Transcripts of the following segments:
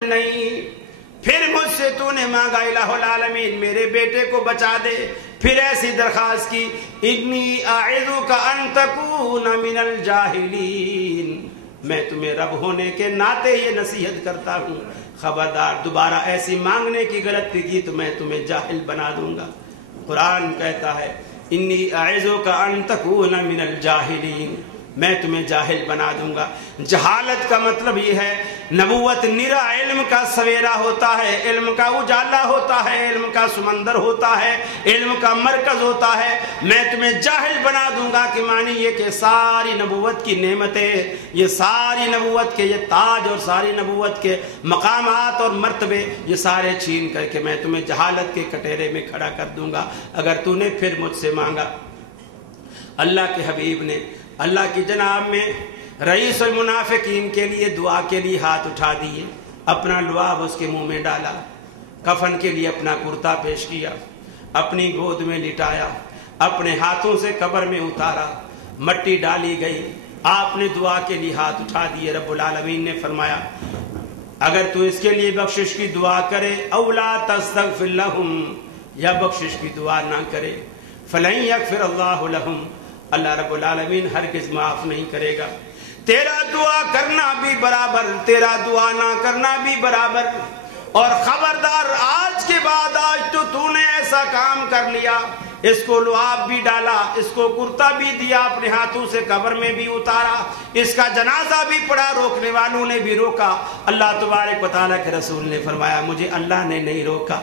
نہیں، پھر مجھ سے تو نے مانگا الہ العالمین میرے بیٹے کو بچا دے، پھر ایسی درخواست کی انی اعوذک ان تکون من الجاہلین، میں تمہیں رب ہونے کے ناطے یہ نصیحت کرتا ہوں، خبردار دوبارہ ایسی مانگنے کی غلطی کی تو میں تمہیں جاہل بنا دوں گا۔ قرآن کہتا ہے انی اعوذک ان تکون من الجاہلین، میں تمہیں جاہل بنا دوں گا۔ جہالت کا مطلب یہ ہے نبوت نرا علم کا سویرا ہوتا ہے، علم کا اجالا ہوتا ہے، علم کا سمندر ہوتا ہے، علم کا مرکز ہوتا ہے۔ میں تمہیں جاہل بنا دوں گا کہ معنی یہ کہ ساری نبوت کی نعمتیں، یہ ساری نبوت کے یہ تاج اور ساری نبوت کے مقامات اور مرتبے یہ سارے چھین کر کے میں تمہیں جہالت کے کٹہرے میں کھڑا کر دوں گا اگر تو نے پھر مجھ سے مانگا۔ اللہ کے حبیب نے اللہ کی جناب میں رئیس المنافقین کے لیے دعا کے لیے ہاتھ اٹھا دیے، اپنا لعاب اس کے منہ میں ڈالا، کفن کے لیے اپنا کرتا پیش کیا، اپنی گود میں لٹایا، اپنے ہاتھوں سے قبر میں اتارا، مٹی ڈالی گئی، آپ نے دعا کے لیے ہاتھ اٹھا دیے۔ رب العالمین نے فرمایا اگر تو اس کے لیے بخشش کی دعا کرے اولا تستغفر لہم، یا بخشش کی دعا نہ کرے فلن یغفر اللہ لہم، اللہ رب العالمین ہرگز معاف نہیں کرے گا۔ تیرا دعا کرنا بھی برابر، تیرا دعا نہ کرنا بھی برابر، اور خبردار آج کے بعد آج تو نے ایسا کام کر لیا، اس کو لعاب بھی ڈالا، اس کو کرتا بھی دیا، اپنے ہاتھوں سے قبر میں بھی اتارا، اس کا جنازہ بھی پڑھا، روکنے والوں نے بھی روکا، اللہ تبارک و تعالیٰ کے رسول نے فرمایا مجھے اللہ نے نہیں روکا،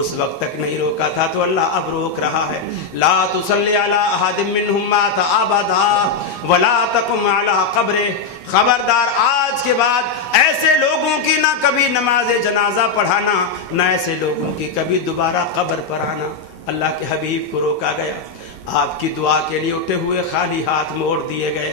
اس وقت تک نہیں روکا تھا تو اللہ اب روک رہا ہے۔ لا تصلی علی احد منہم مات ابدا ولا تقم علی قبرہ، خبردار آج کے بعد ایسے لوگوں کی نہ کبھی نماز جنازہ پڑھانا، نہ ایسے لوگوں کی کبھی دوبارہ قبر پر آنا۔ اللہ کے حبیب کو روکا گیا، آپ کی دعا کے لیے اٹھے ہوئے خالی ہاتھ موڑ دیے گئے،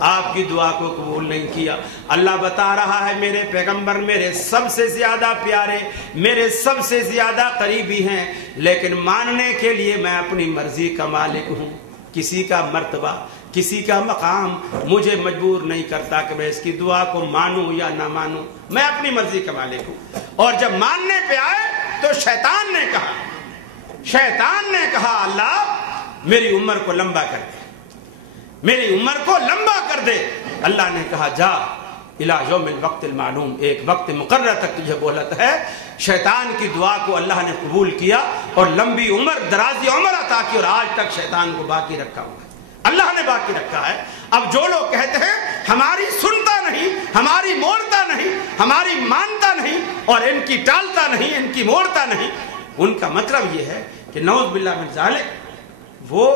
آپ کی دعا کو قبول نہیں کیا۔ اللہ بتا رہا ہے میرے پیغمبر میرے سب سے زیادہ پیارے، میرے سب سے زیادہ قریبی ہیں، لیکن ماننے کے لیے میں اپنی مرضی کا مالک ہوں، کسی کا مرتبہ کسی کا مقام مجھے مجبور نہیں کرتا کہ میں اس کی دعا کو مانوں یا نہ مانوں، میں اپنی مرضی کا مالک ہوں۔ اور جب ماننے پہ آئے تو شیطان نے کہا اللہ میری عمر کو لمبا کر دے، میری عمر کو لمبا کر دے۔ اللہ نے کہا جا الی یوم الوقت المعلوم، ایک وقت مقرر تک تجھے مہلت ہے۔ شیطان کی دعا کو اللہ نے قبول کیا اور لمبی عمر درازی عمر عطا کی، اور آج تک شیطان کو باقی رکھا ہوا ہے، اللہ نے باقی رکھا ہے۔ اب جو لوگ کہتے ہیں ہماری سنتا نہیں، ہماری موڑتا نہیں، ہماری مانتا نہیں، اور ان کی ٹالتا نہیں، ان کی موڑتا نہیں، ان کا مطلب یہ ہے کہ نعوذ باللہ من ذالک وہ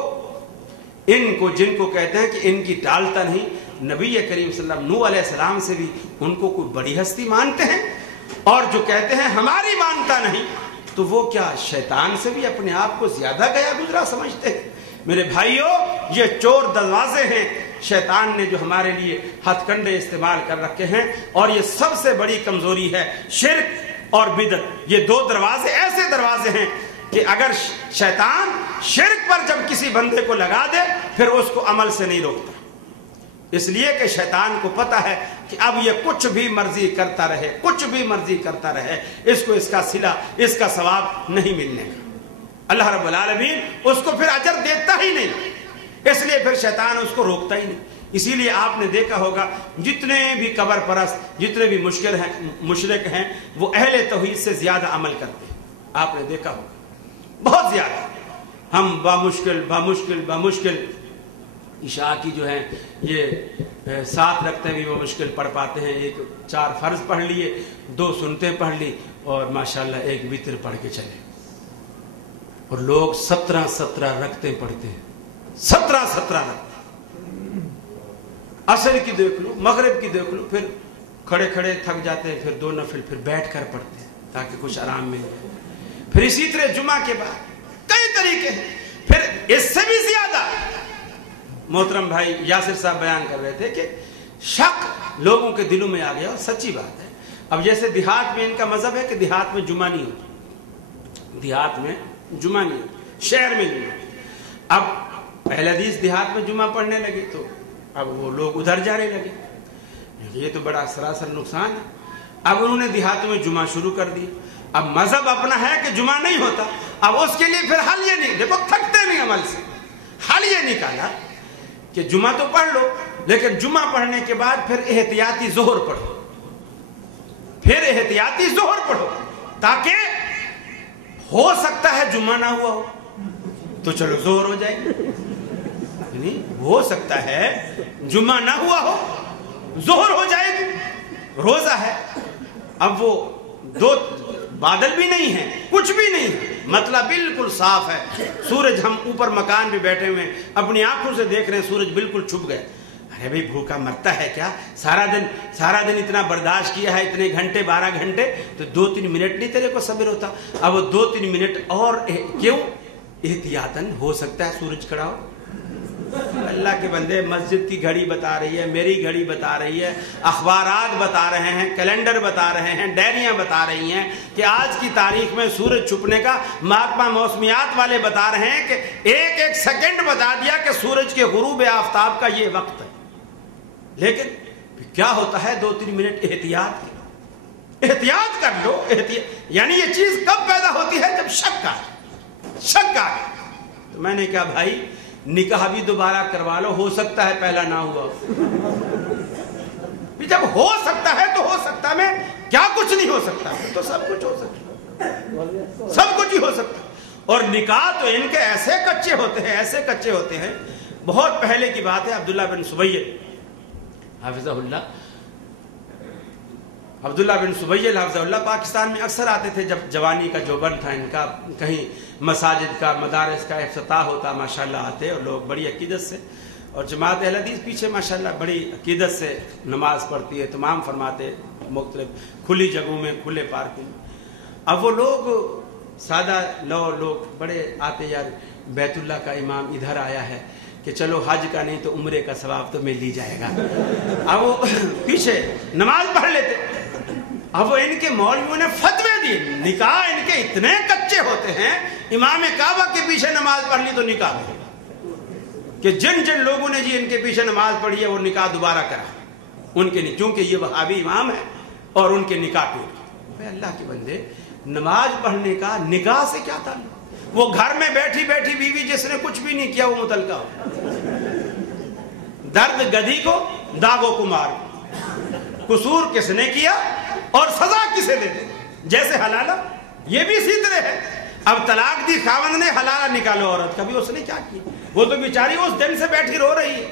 ان کو جن کو کہتے ہیں کہ ان کی ٹالتا نہیں، نبی کریم صلی اللہ علیہ وسلم نوح علیہ السلام سے بھی ان کو کوئی بڑی ہستی مانتے ہیں، اور جو کہتے ہیں ہماری مانتا نہیں تو وہ کیا شیطان سے بھی اپنے آپ کو زیادہ گیا گزرا سمجھتے ہیں؟ میرے بھائیوں یہ چور دروازے ہیں شیطان نے جو ہمارے لیے ہتھ کنڈے استعمال کر رکھے ہیں، اور یہ سب سے بڑی کمزوری ہے شرک اور بدعت۔ یہ دو دروازے ایسے دروازے ہیں کہ اگر شیطان شرک پر جب کسی بندے کو لگا دے پھر اس کو عمل سے نہیں روکتا، اس لیے کہ شیطان کو پتا ہے کہ اب یہ کچھ بھی مرضی کرتا رہے، کچھ بھی مرضی کرتا رہے، اس کو اس کا صلہ، اس کا ثواب نہیں ملنے کا۔ اللہ رب العالمین اس کو پھر اجر دیتا ہی نہیں، اس لیے پھر شیطان اس کو روکتا ہی نہیں۔ اسی لیے آپ نے دیکھا ہوگا جتنے بھی قبر پرست، جتنے بھی مشرک ہیں وہ اہل توحید سے زیادہ عمل کرتے ہیں، آپ نے دیکھا ہوگا بہت زیادہ۔ ہم بمشکل عشاء کی جو ہے یہ ساتھ رکھتے بھی بمشکل پڑھ پاتے ہیں، ایک 4 فرض پڑھ لیے، 2 سنتیں پڑھ لی، اور ماشاءاللہ ایک وتر پڑھ کے چلے، اور لوگ 17 رکھتے پڑھتے ہیں، 17 رکھتے، عصر کی دیکھ لو، مغرب کی دیکھ لو، پھر کھڑے کھڑے تھک جاتے ہیں، پھر 2 نفل پھر بیٹھ کر پڑھتے ہیں تاکہ کچھ آرام ملے، پھر اسی طرح جمعہ کے بعد کئی طریقے ہیں، پھر اس سے بھی زیادہ۔ محترم بھائی یاسر صاحب بیان کر رہے تھے کہ شک لوگوں کے دلوں میں آ گیا، اور سچی بات ہے۔ اب جیسے دیہات میں ان کا مذہب ہے کہ دیہات میں جمعہ نہیں ہوتا، دیہات میں جمعہ نہیں ہوتا، شہر میں جمعہ۔ اب اہل حدیث دیہات میں جمعہ پڑھنے لگے تو اب وہ لوگ ادھر جانے لگے، یہ تو بڑا سراسر نقصان ہے۔ اب انہوں نے دیہاتوں میں جمعہ شروع کر دیا. اب مذہب اپنا ہے کہ جمعہ نہیں ہوتا. اب اس کے لیے پھر حل یہ نہیں, دیکھو تھکتے نہیں عمل سے, حل یہ نکالا کہ جمعہ تو پڑھ لو, لیکن جمعہ پڑھنے کے بعد پھر احتیاطی ظہر پڑھو, پھر احتیاطی ظہر پڑھو, تاکہ ہو سکتا ہے جمعہ نہ ہوا ہو تو چلو ظہر ہو جائے گی, نہیں ہو سکتا ہے جمعہ نہ ہوا ہو ظہر ہو جائے گی. روزہ ہے, اب وہ دو بادل بھی نہیں ہیں, کچھ بھی نہیں ہے, مطلب بالکل صاف ہے. سورج, ہم اوپر مکان پہ بیٹھے ہوئے اپنی آنکھوں سے دیکھ رہے ہیں سورج بالکل چھپ گئے. ارے بھائی بھوکا مرتا ہے کیا, سارا دن اتنا برداشت کیا ہے, اتنے گھنٹے 12 گھنٹے, تو 2-3 منٹ نہیں تیرے کو صبر ہوتا؟ اب وہ 2-3 منٹ اور کیوں, احتیاطاً ہو سکتا ہے سورج کھڑا ہو. اللہ کے بندے, مسجد کی گھڑی بتا رہی ہے, میری گھڑی بتا رہی ہے, اخبارات بتا رہے ہیں, کیلنڈر بتا رہے ہیں, ڈائریاں بتا رہی ہیں کہ آج کی تاریخ میں سورج چھپنے کا, محکمہ موسمیات والے بتا رہے ہیں کہ 1-1 سیکنڈ بتا دیا کہ سورج کے غروب آفتاب کا یہ وقت ہے. لیکن کیا ہوتا ہے 2-3 منٹ احتیاط کر لو. یعنی یہ چیز کب پیدا ہوتی ہے؟ جب شک آ. تو میں نے کہا بھائی نکاح بھی دوبارہ کروا لو, ہو سکتا ہے پہلا نہ ہوا. جب ہو سکتا ہے تو ہو سکتا میں کیا کچھ نہیں ہو سکتا, تو سب کچھ ہو سکتا, سب کچھ ہی ہو سکتا. اور نکاح تو ان کے ایسے کچے ہوتے ہیں. بہت پہلے کی بات ہے, عبداللہ بن سبیل حافظہ اللہ پاکستان میں اکثر آتے تھے جب جوانی کا جوبن تھا ان کا, کہیں مساجد کا, مدارس کا افتتاح ہوتا, ماشاءاللہ آتے, اور لوگ بڑی عقیدت سے, اور جماعت اہل حدیث پیچھے ماشاءاللہ بڑی عقیدت سے نماز پڑھتی ہے, تمام فرماتے, مختلف کھلی جگہوں میں, کھلے پارکوں میں. اب وہ لوگ سادہ لوگ بڑے آتے, یار بیت اللہ کا امام ادھر آیا ہے کہ چلو حج کا نہیں تو عمرے کا ثواب تو مل ہی جائے گا. اب وہ پیچھے نماز پڑھ لیتے. اب وہ ان کے مولویوں نے فتوے دیے, نکاح ان کے اتنے کچے ہوتے ہیں, امام کعبہ کے پیچھے نماز پڑھ لی تو نکاح ہو, کہ جن لوگوں نے جی ان کے پیچھے نماز پڑھی ہے وہ نکاح دوبارہ کرا ان کے نہیں, کیونکہ یہ وہابی امام ہے اور ان کے نکاح ٹوٹ. اللہ کے بندے, نماز پڑھنے کا نکاح سے کیا تعلق؟ وہ گھر میں بیٹھی بیوی جس نے کچھ بھی نہیں کیا وہ متعلقہ ہو. درد گدھی کو, داغوں کو مار, قصور کس نے کیا اور سزا کسے دے دے. جیسے حلالہ, یہ بھی اسی طرح ہے. اب طلاق دی خاوند نے, حلالہ نکالو عورت, کبھی اس نے کیا کیا؟ وہ تو بیچاری اس دن سے بیٹھی رو رہی ہے,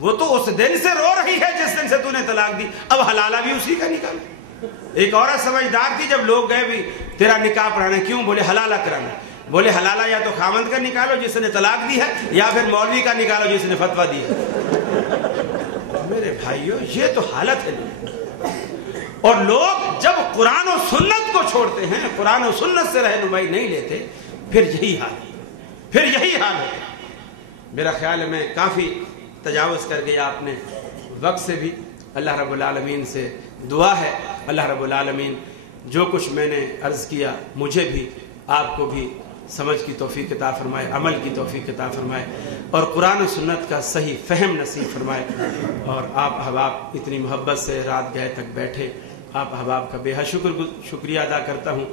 وہ تو اس دن سے رو رہی ہے جس دن سے تو نے طلاق دی. اب حلالہ بھی اسی کا نکالو. ایک عورت سمجھدار تھی, جب لوگ گئے بھی تیرا نکاح پڑھانا, کیوں؟ بولے حلالہ کرانا. بولے حلالہ یا تو خاوند کا نکالو جس نے طلاق دی ہے, یا پھر مولوی کا نکالو جس نے فتویٰ دی ہے. میرے بھائیو, یہ تو حالت ہے. اور لوگ جب قرآن و سنت کو چھوڑتے ہیں, قرآن و سنت سے رہنمائی نہیں لیتے, پھر یہی حال ہے. میرا خیال ہے میں کافی تجاوز کر گیا اپنے وقت سے بھی. اللہ رب العالمین سے دعا ہے, اللہ رب العالمین جو کچھ میں نے عرض کیا مجھے بھی آپ کو بھی سمجھ کی توفیق عطا فرمائے, عمل کی توفیق عطا فرمائے, اور قرآن و سنت کا صحیح فہم نصیب فرمائے. اور آپ احباب اتنی محبت سے رات گئے تک بیٹھے, آپ احباب کا بے حد شکریہ ادا کرتا ہوں.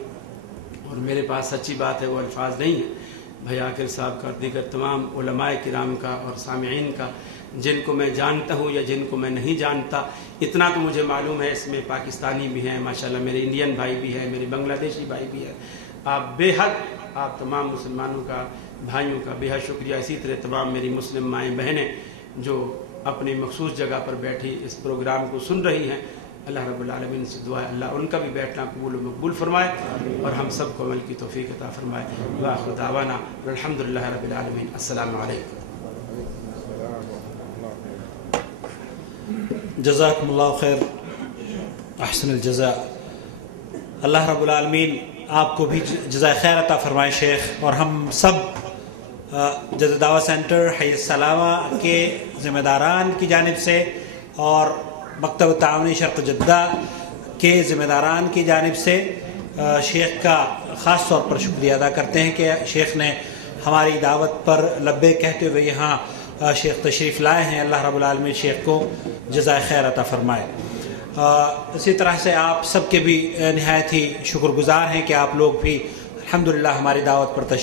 اور میرے پاس سچی بات ہے وہ الفاظ نہیں ہیں. بھائی عاقل صاحب کا, دیگر تمام علماء کرام کا اور سامعین کا, جن کو میں جانتا ہوں یا جن کو میں نہیں جانتا, اتنا تو مجھے معلوم ہے اس میں پاکستانی بھی ہیں ماشاءاللہ, میرے انڈین بھائی بھی ہیں, میرے بنگلہ دیشی بھائی بھی ہیں. آپ بے حد, آپ تمام مسلمانوں کا, بھائیوں کا بے حد شکریہ. اسی طرح تمام میری مسلم مائیں بہنیں جو اپنی مخصوص جگہ پر بیٹھی اس پروگرام کو سن رہی ہیں, اللہ رب العالمین سے دعا ہے اللہ ان کا بھی بیٹھنا قبول و مقبول فرمائے, اور ہم سب کو عمل کی توفیق عطا فرمائے. وآخر دعوانا الحمدللہ رب العالمین. السلام علیکم. جزاکم اللہ خیر, احسن الجزاء. اللہ رب العالمین آپ کو بھی جزائے خیر عطا فرمائے شیخ. اور ہم سب جدہ دعوت سینٹر حی السلامہ کے ذمہ داران کی جانب سے اور مکتب تعاونی شرق جدہ کے ذمہ داران کی جانب سے شیخ کا خاص طور پر شکریہ ادا کرتے ہیں کہ شیخ نے ہماری دعوت پر لبے کہتے ہوئے یہاں شیخ تشریف لائے ہیں. اللہ رب العالمین شیخ کو جزائے خیر عطا فرمائے. اسی طرح سے آپ سب کے بھی نہایت ہی شکر گزار ہیں کہ آپ لوگ بھی الحمدللہ ہماری دعوت پر تشریف